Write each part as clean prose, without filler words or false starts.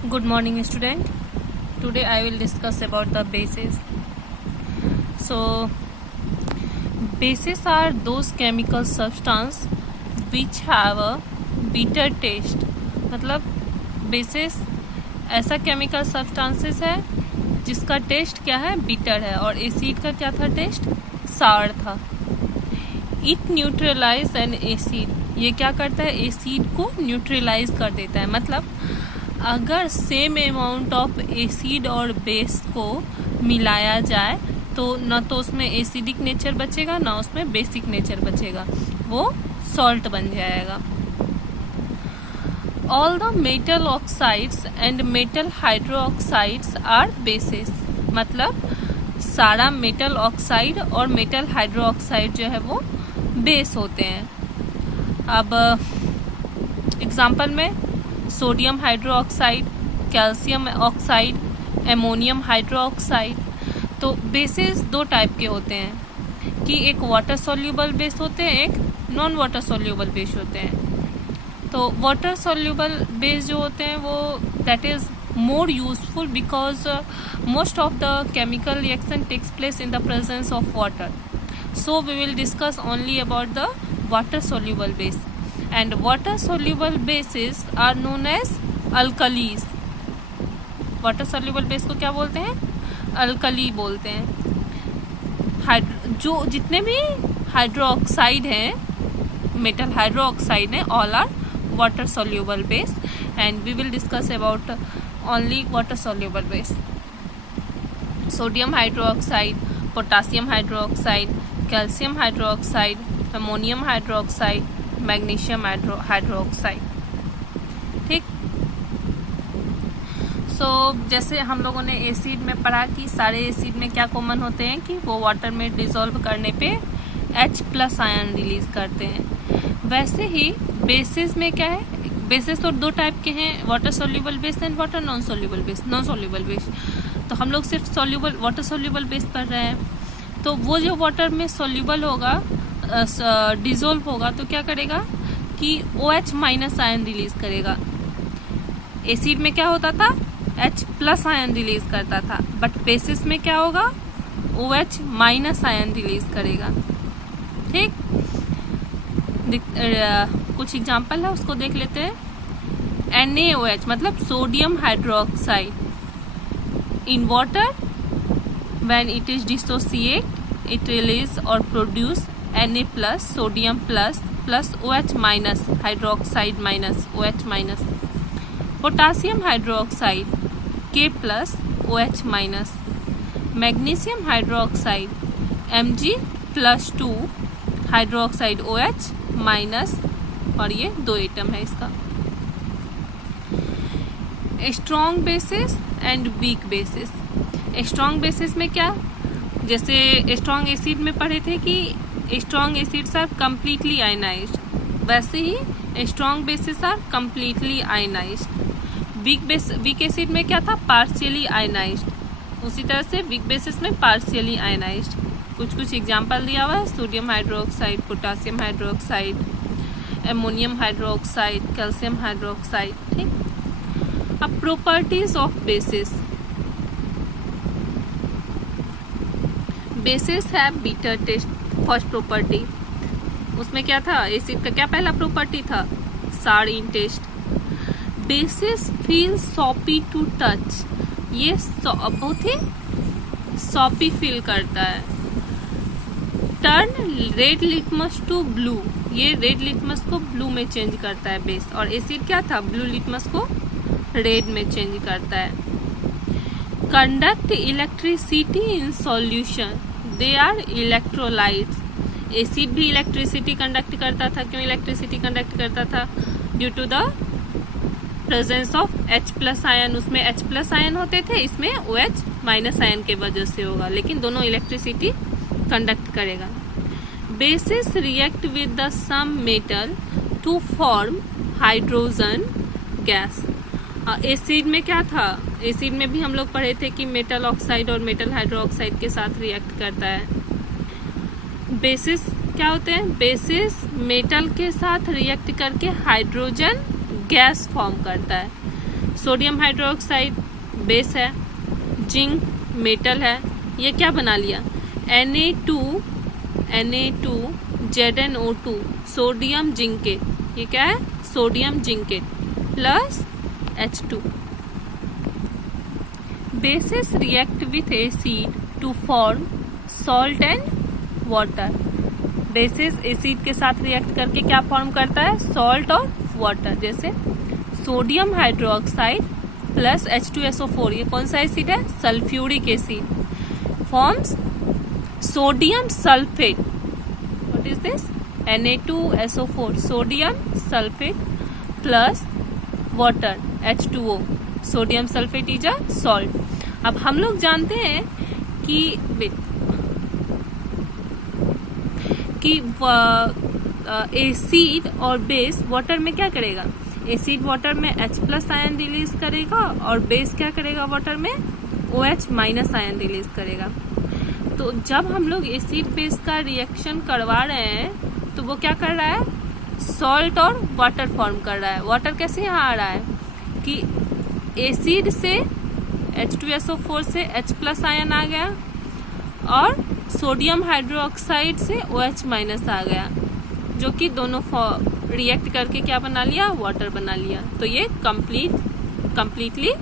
Good morning, student. Today I will discuss about the bases. So, bases are those chemical substance which have a bitter taste. मतलब bases ऐसा chemical substances है जिसका test क्या है, bitter है, और acid का क्या था टेस्ट, सार था. इट न्यूट्रलाइज एन एसिड, ये क्या करता है, एसिड को न्यूट्रलाइज कर देता है. मतलब अगर सेम अमाउंट ऑफ एसिड और बेस को मिलाया जाए तो न तो उसमें एसिडिक नेचर बचेगा ना उसमें बेसिक नेचर बचेगा, वो सॉल्ट बन जाएगा. All the metal oxides and metal hydroxides are bases. मतलब सारा मेटल ऑक्साइड और मेटल हाइड्रोक्साइड जो है वो बेस होते हैं. अब एग्जाम्पल में sodium hydroxide, calcium oxide, ammonium hydroxide. तो बेसिस दो टाइप के होते हैं कि एक वाटर सोल्यूबल बेस होते हैं, एक नॉन वाटर सोल्यूबल बेस होते हैं. तो वाटर सोल्यूबल बेस जो होते हैं वो that is more useful because most of the chemical reaction takes place in the presence of water. So we will discuss only about the water soluble base, and water soluble bases are known as alkalis. water soluble base को क्या बोलते हैं, alkali बोलते हैं. जो जितने भी hydroxide हैं, मेटल हाइड्रोक्साइड हैं, all are water soluble base, and we will discuss about only water soluble base. Sodium hydroxide, potassium hydroxide, calcium hydroxide, ammonium hydroxide, magnesium hydroxide. ठीक. सो जैसे हम लोगों ने एसिड में पढ़ा कि सारे एसिड में क्या कॉमन होते हैं कि वो वाटर में डिसॉल्व करने पे H+ आयन रिलीज करते हैं. वैसे ही बेसिस में क्या है, बेसिस तो दो टाइप के हैं, water soluble base and water non soluble base. Non soluble base तो हम लोग सिर्फ सोल्यूबल वाटर सोल्यूबल बेस पढ़ रहे हैं. तो वो जो वाटर में सोल्यूबल होगा, डिसॉल्व होगा, तो क्या करेगा कि OH- आयन रिलीज करेगा. एसिड में क्या होता था, H+ आयन रिलीज करता था, बट बेसिस में क्या होगा, OH- आयन रिलीज करेगा. ठीक. कुछ एग्जाम्पल है उसको देख लेते हैं. NaOH मतलब sodium hydroxide in water, when it is dissociate it release और produce Na+ sodium plus OH- hydroxide minus OH-. Potassium hydroxide K+ OH-. Magnesium hydroxide Mg+2 hydroxide OH-, और ये दो एटम है इसका. Strong bases and weak bases. Strong bases में क्या, जैसे strong acid में पढ़े थे कि strong acids are completely ionized, वैसे ही strong bases are completely ionized. Weak acid में क्या था, पार्शियली आयनाइज्ड. उसी तरह से वीक बेसिस में पार्शियली आयनाइज्ड. कुछ एग्जाम्पल दिया हुआ है, sodium hydroxide, potassium hydroxide, ammonium hydroxide, calcium hydroxide. ठीक. अब प्रॉपर्टीज ऑफ बेसिस. बेसिस है बिटर टेस्ट. फर्स्ट प्रॉपर्टी उसमें क्या था, एसिड का क्या पहला प्रॉपर्टी था, sour in taste. Bases feel soapy to touch. ये बहुत ही सॉपी फील करता है. Turn red litmus to blue, ये रेड लिटमस को ब्लू में चेंज करता है बेस, और एसिड क्या था, ब्लू लिटमस को रेड में चेंज करता है. Conduct electricity in solution, they are electrolytes. Acid भी इलेक्ट्रिसिटी कंडक्ट करता था. क्यों इलेक्ट्रिसिटी कंडक्ट करता था, due to the presence of H+ ion. उसमें H+ आयन होते थे, इसमें OH- आयन के वजह से होगा, लेकिन दोनों इलेक्ट्रिसिटी कंडक्ट करेगा. Bases react with the some metal to form hydrogen gas. Acid में क्या था, एसिड में भी हम लोग पढ़े थे कि मेटल ऑक्साइड और मेटल हाइड्रोक्साइड के साथ रिएक्ट करता है. बेसिस क्या होते हैं, बेसिस मेटल के साथ रिएक्ट करके हाइड्रोजन गैस फॉर्म करता है. सोडियम हाइड्रोक्साइड बेस है, जिंक मेटल है, ये क्या बना लिया Na2ZnO2 सोडियम जिंकेट, ये क्या है sodium zincate plus H2। Bases react with acid to form salt and water. Bases acid के साथ रिएक्ट करके क्या फॉर्म करता है सॉल्ट और वाटर। जैसे सोडियम हाइड्रोक्साइड प्लस H2SO4, ये कौन सा एसिड है sulphuric acid, forms sodium sulphate. What is this Na2SO4 sodium sulphate plus water H2O, sodium sulphate is a salt. अब हम लोग जानते हैं कि एसिड और बेस वाटर में क्या करेगा, एसिड वाटर में H+ आयन रिलीज करेगा और बेस क्या करेगा वाटर में OH- आयन रिलीज करेगा। तो जब हम लोग एसिड बेस का रिएक्शन करवा रहे हैं तो वो क्या कर रहा है सॉल्ट और वाटर फॉर्म कर रहा है। वाटर कैसे यहाँ आ रहा है कि एसिड से H2SO4 से H+ आयन आ गया और सोडियम हाइड्रोक्साइड से OH- आ गया, जो कि दोनों रिएक्ट करके क्या बना लिया वाटर बना लिया। तो ये कंप्लीटली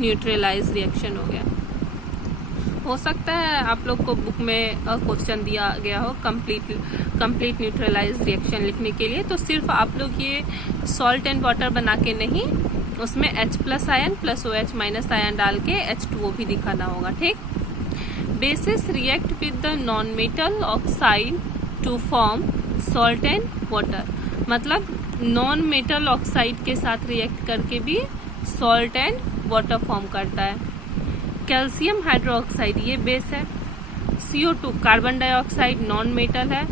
न्यूट्रलाइज रिएक्शन हो गया। हो सकता है आप लोग को बुक में क्वेश्चन दिया गया हो कंप्लीट न्यूट्रलाइज रिएक्शन लिखने के लिए, तो सिर्फ आप लोग ये सॉल्ट एंड वाटर बना के नहीं, उसमें H+ ion plus OH- ion डाल के H2O भी दिखाना होगा। ठीक। Bases react with the non metal oxide to form salt and water, मतलब नॉन मेटल ऑक्साइड के साथ रिएक्ट करके भी सॉल्ट एंड वाटर फॉर्म करता है। कैल्शियम हाइड्रोक्साइड ये बेस है, CO2 carbon dioxide non metal है,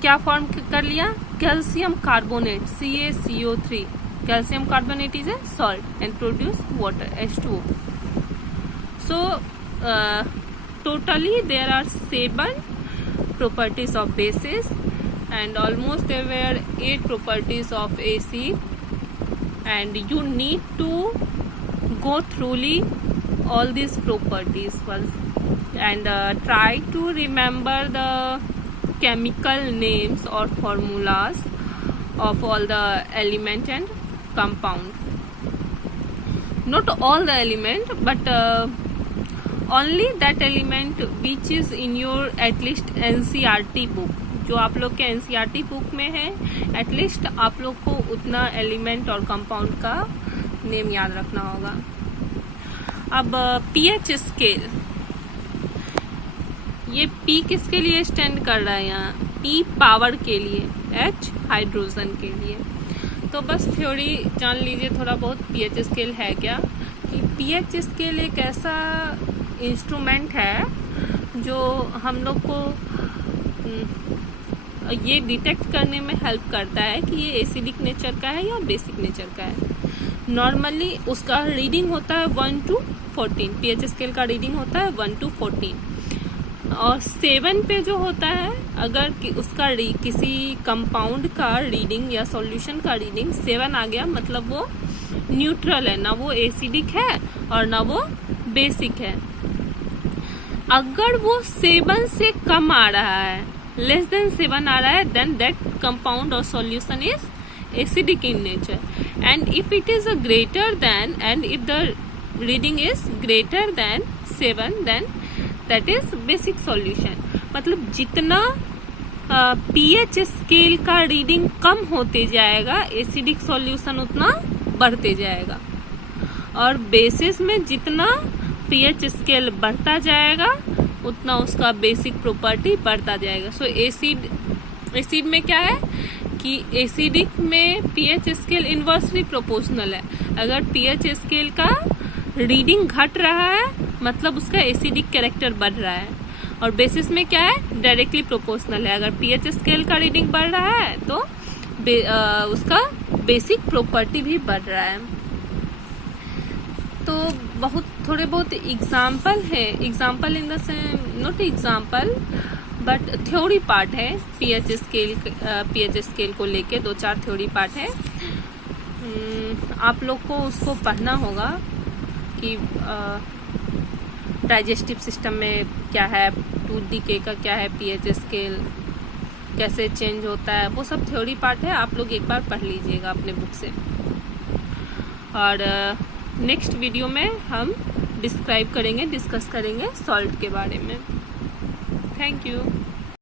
क्या फॉर्म कर लिया calcium carbonate CaCO3, calcium carbonate is a salt and produce water H2O। So totally there are 7 properties of bases and almost there were 8 properties of acid, and you need to go thoroughly all these properties once and try to remember the chemical names or formulas of all the element and compound. Not all the element but only that element which is in your at least NCERT book, जो आप लोग के NCERT book में है, at least आप लोग को उतना एलिमेंट और कंपाउंड का नेम याद रखना होगा। अब pH स्केल, ये P किसके लिए स्टैंड कर रहा है यहाँ, P पावर के लिए, H हाइड्रोजन के लिए। तो बस थ्योरी जान लीजिए थोड़ा बहुत pH स्केल है क्या, कि pH स्केल एक ऐसा इंस्ट्रूमेंट है जो हम लोग को ये डिटेक्ट करने में हेल्प करता है कि ये एसिडिक नेचर का है या बेसिक नेचर का है। नॉर्मली उसका रीडिंग होता है 1 to 14, pH स्केल का रीडिंग होता है 1 to 14, और 7 पे जो होता है अगर उसका किसी कंपाउंड का रीडिंग या सॉल्यूशन का रीडिंग 7 आ गया मतलब वो न्यूट्रल है, ना वो एसिडिक है और ना वो बेसिक है। अगर वो 7 से कम आ रहा है, लेस देन 7 आ रहा है, देन दैट कंपाउंड और solution is acidic in nature, and if it is a greater than and if the reading is greater than 7 then that is basic solution. मतलब जितना pH स्केल का reading कम होते जाएगा एसिडिक सॉल्यूशन उतना बढ़ते जाएगा, और बेसिस में जितना pH स्केल बढ़ता जाएगा उतना उसका बेसिक प्रॉपर्टी बढ़ता जाएगा। सो एसिड में क्या है कि एसिडिक में pH स्केल इनवर्सली प्रोपोर्शनल है। अगर pH स्केल का रीडिंग घट रहा है मतलब उसका एसिडिक कैरेक्टर बढ़ रहा है, और बेसिस में क्या है डायरेक्टली प्रोपोर्शनल है। अगर pH स्केल का रीडिंग बढ़ रहा है तो उसका बेसिक प्रॉपर्टी भी बढ़ रहा है। तो बहुत थोड़े बहुत एग्जाम्पल है, example in the sense not example but theory part है pH स्केल को लेके 2-4 थ्योरी पार्ट है। आप लोग को उसको पढ़ना होगा कि डाइजेस्टिव सिस्टम में क्या है, टूथ डीके का क्या है, पीएच स्केल कैसे चेंज होता है, वो सब थ्योरी पार्ट है, आप लोग एक बार पढ़ लीजिएगा अपने बुक से। और नेक्स्ट वीडियो में हम डिस्क्राइब करेंगे, डिस्कस करेंगे सॉल्ट के बारे में। Thank you.